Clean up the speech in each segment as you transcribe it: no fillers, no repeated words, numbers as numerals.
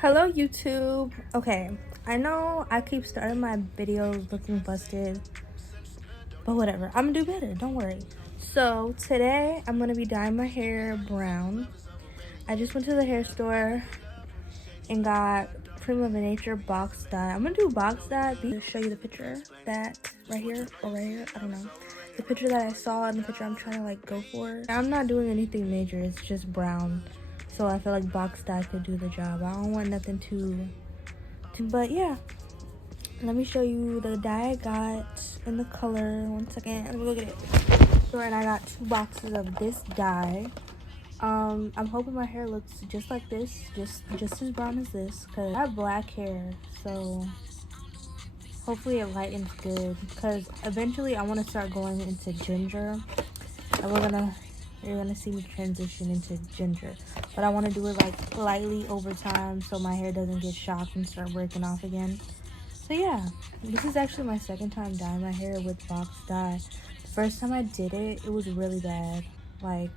Hello YouTube. Okay, I know I keep starting my videos looking busted, but whatever, I'm gonna do better, don't worry. So today I'm gonna be dyeing my hair brown. I just went to the hair store and got Creme of Nature box dye. I'm gonna do box dye to show you the picture that right here or right here, I don't know, the picture that I saw and the picture I'm trying to like go for. I'm not doing anything major, it's just brown, so I feel like box dye could do the job. I don't want nothing too, but yeah, let me show you the dye I got in the color. One second, let me go get it. So, and I got 2 boxes of this dye. I'm hoping my hair looks just like this, just as brown as this, because I have black hair, so hopefully it lightens good, because eventually I want to start going into ginger, and you're gonna see me transition into ginger, but I want to do it like lightly over time so my hair doesn't get shocked and start breaking off again. So yeah, this is actually my second time dyeing my hair with box dye. The first time I did it, it was really bad. Like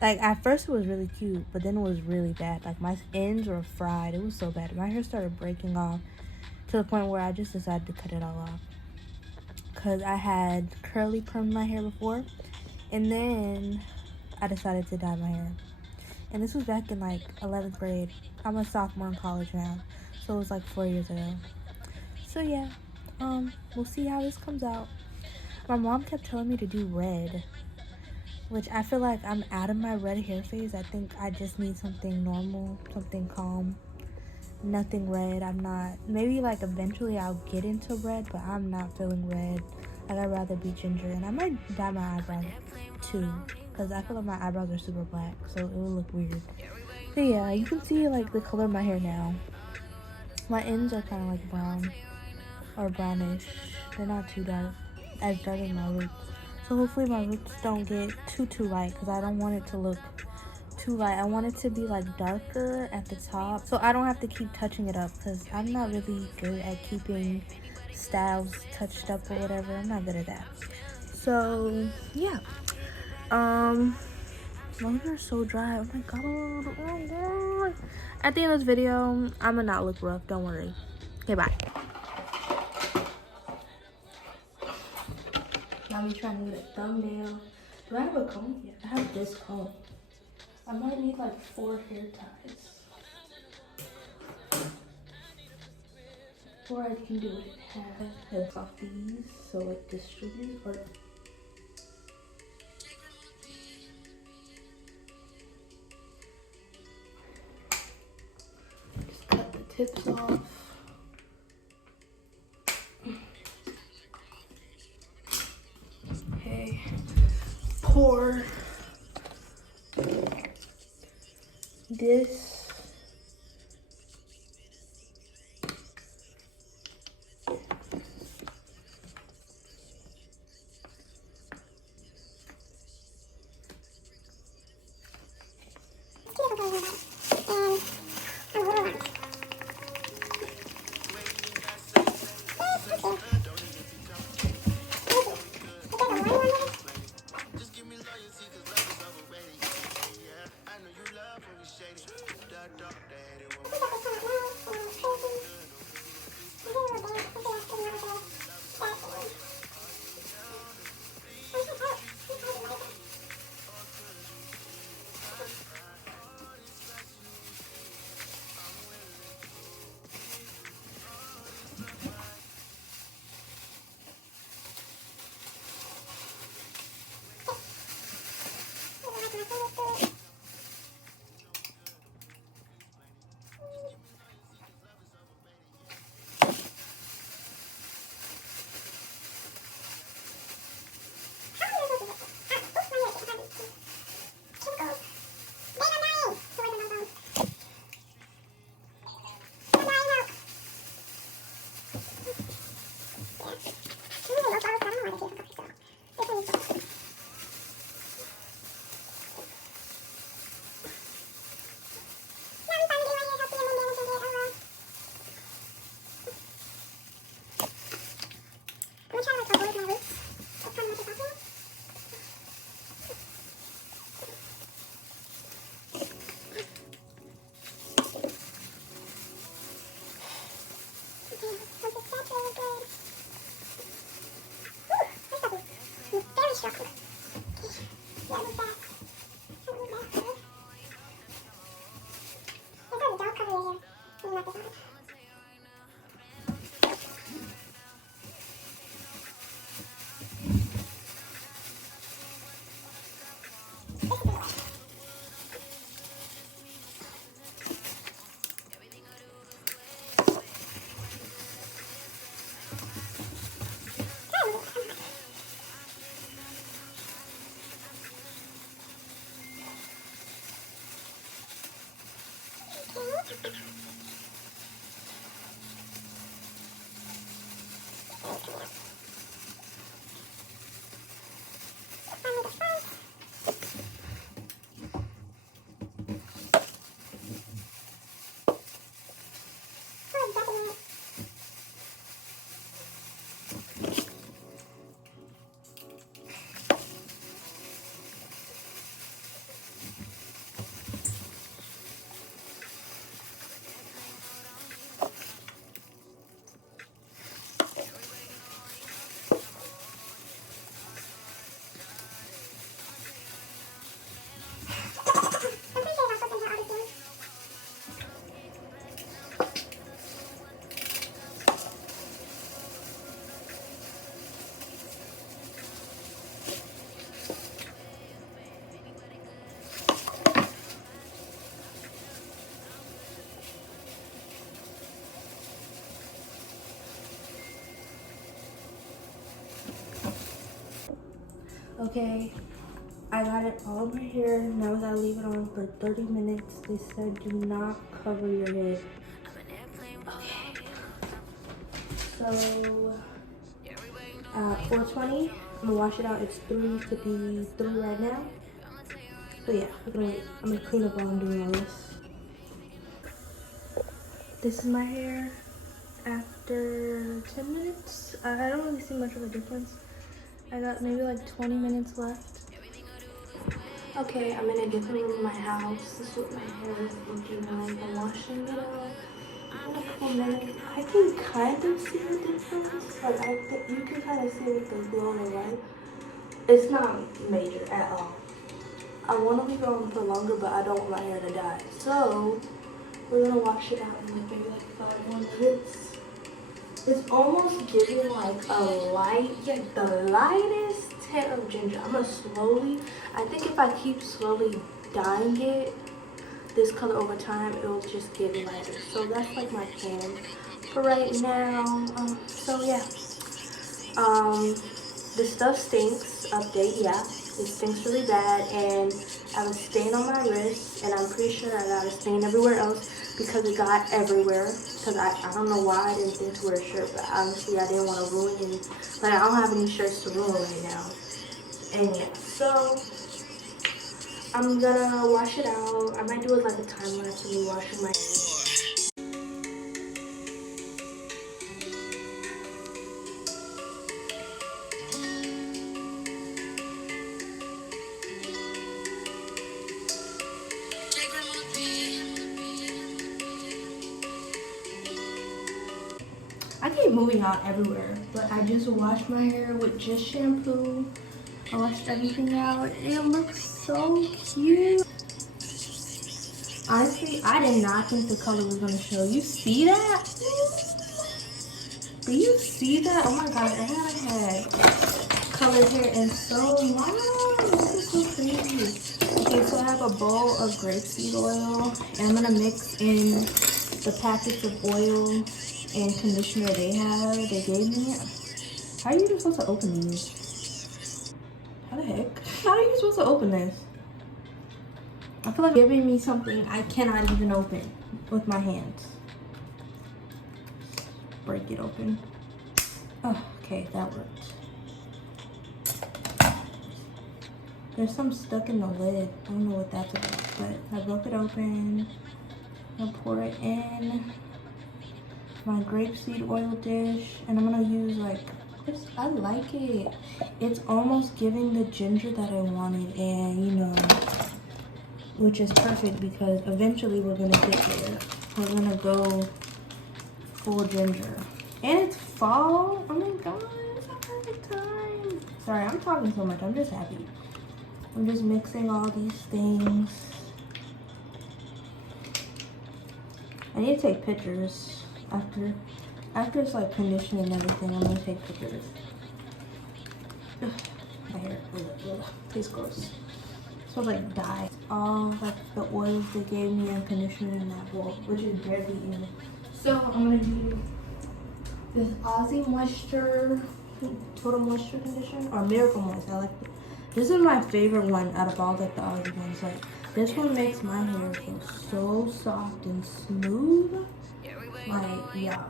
at first it was really cute, but then it was really bad. Like my ends were fried. It was so bad. My hair started breaking off to the point where I just decided to cut it all off. Cause I had curly permed my hair before, and then I decided to dye my hair. And this was back in like 11th grade. I'm a sophomore in college now, so it was like 4 years ago. So yeah, we'll see how this comes out. My mom kept telling me to do red, which I feel like I'm out of my red hair phase. I think I just need something normal, something calm, nothing red. I'm not, maybe like eventually I'll get into red, but I'm not feeling red. Like I'd rather be ginger, and I might dye my eyebrows too, because I feel like my eyebrows are super black, so it will look weird. But yeah, you can see like the color of my hair now. My ends are kind of like brown or brownish. They're not too dark, as dark as my roots. So hopefully my roots don't get too light, because I don't want it to look too light. I want it to be like darker at the top, so I don't have to keep touching it up, because I'm not really good at keeping styles touched up or whatever. I'm not good at that. So yeah, my hair is so dry. Oh my god, oh my god. At the end of this video, I'ma not look rough, don't worry. Okay, bye. Now we trying to get a thumbnail. Do I have a comb? Yeah, I have this comb. I might need like 4 hair ties. Or I can do it in half. Heads off these so it distributes. Or just cut the tips off. Okay. Pour this Okay, I got it all in my hair. Now I gotta leave it on for 30 minutes. They said do not cover your head. Okay, so at 4:20, I'm gonna wash it out. It's 3:53 right now. So yeah, we're gonna wait. I'm gonna clean up while I'm doing all this. This is my hair after 10 minutes. I don't really see much of a difference. I got maybe like 20 minutes left. Okay, I'm in a different room in my house. This is what my hair is looking like. I'm washing it out in a couple minutes. I can kind of see the difference, but I think you can kind of see with the glow on the light. It's not major at all. I want to leave it on for longer, but I don't want my hair to die. So we're gonna wash it out in like maybe like 5 more minutes. It's almost giving like a light, like the lightest tint of ginger. I'm gonna slowly, I think if I keep slowly dyeing it this color over time, it will just get lighter. So that's like my plan for right now. So yeah, this stuff stinks. Update, yeah, it stinks really bad, and I have a stain on my wrist, and I'm pretty sure I got a stain everywhere else because it got everywhere. Because I don't know why I didn't think to wear a shirt, but honestly I didn't want to ruin any. Like I don't have any shirts to ruin right now. And yeah, so I'm gonna wash it out. I might do it like a time lapse of me washing my. I keep moving out everywhere, but I just washed my hair with just shampoo. I washed everything out. It looks so cute. Honestly, I did not think the color was gonna show. You see that? Do you see that? Oh my gosh, I haven't had colored hair in so long. This is so crazy. Okay, so I have a bowl of grapeseed oil, and I'm gonna mix in the packets of oil and conditioner they gave me. How are you even supposed to open these? How the heck? How are you supposed to open this? I feel like giving me something I cannot even open with my hands. Break it open. Oh, okay, that worked. There's some stuck in the lid. I don't know what that's about, but I broke it open. I'm gonna pour it in my grapeseed oil dish, and I'm gonna use like this. I like it. It's almost giving the ginger that I wanted, and you know, which is perfect because eventually we're gonna get there. We're gonna go full ginger, and it's fall. Oh my god, it's a perfect time. Sorry, I'm talking so much. I'm just happy. I'm just mixing all these things. I need to take pictures after it's like conditioning and everything. I'm gonna take pictures. Ugh, my hair, tastes gross. It smells like dye. All like the oils they gave me and conditioner in that bowl, which is barely even. So I'm gonna do this Aussie Moisture Total Moisture Conditioner or Miracle Moisture. I like it. This is my favorite one out of all like the Aussie ones. Like this one makes my hair feel so soft and smooth. Like yeah.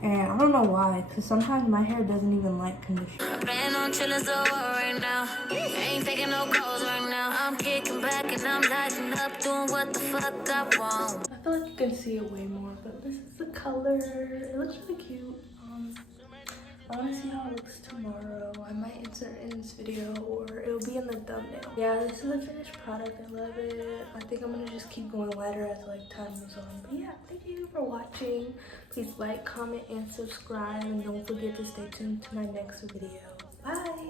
And I don't know why, because sometimes my hair doesn't even like conditioner. I plan on chilling so right now. Ain't taking no calls right now. I'm kicking back and I'm lighting up, doing what the fuck I want. I feel like you can see it way more, but this is the color. It looks really cute. I want to see how it looks tomorrow. I might insert it in this video or it'll be in the thumbnail. Yeah, this is the finished product. I love it. I think I'm gonna just keep going lighter as like time moves on. But yeah, thank you for watching. Please like, comment, and subscribe. And don't forget to stay tuned to my next video. Bye.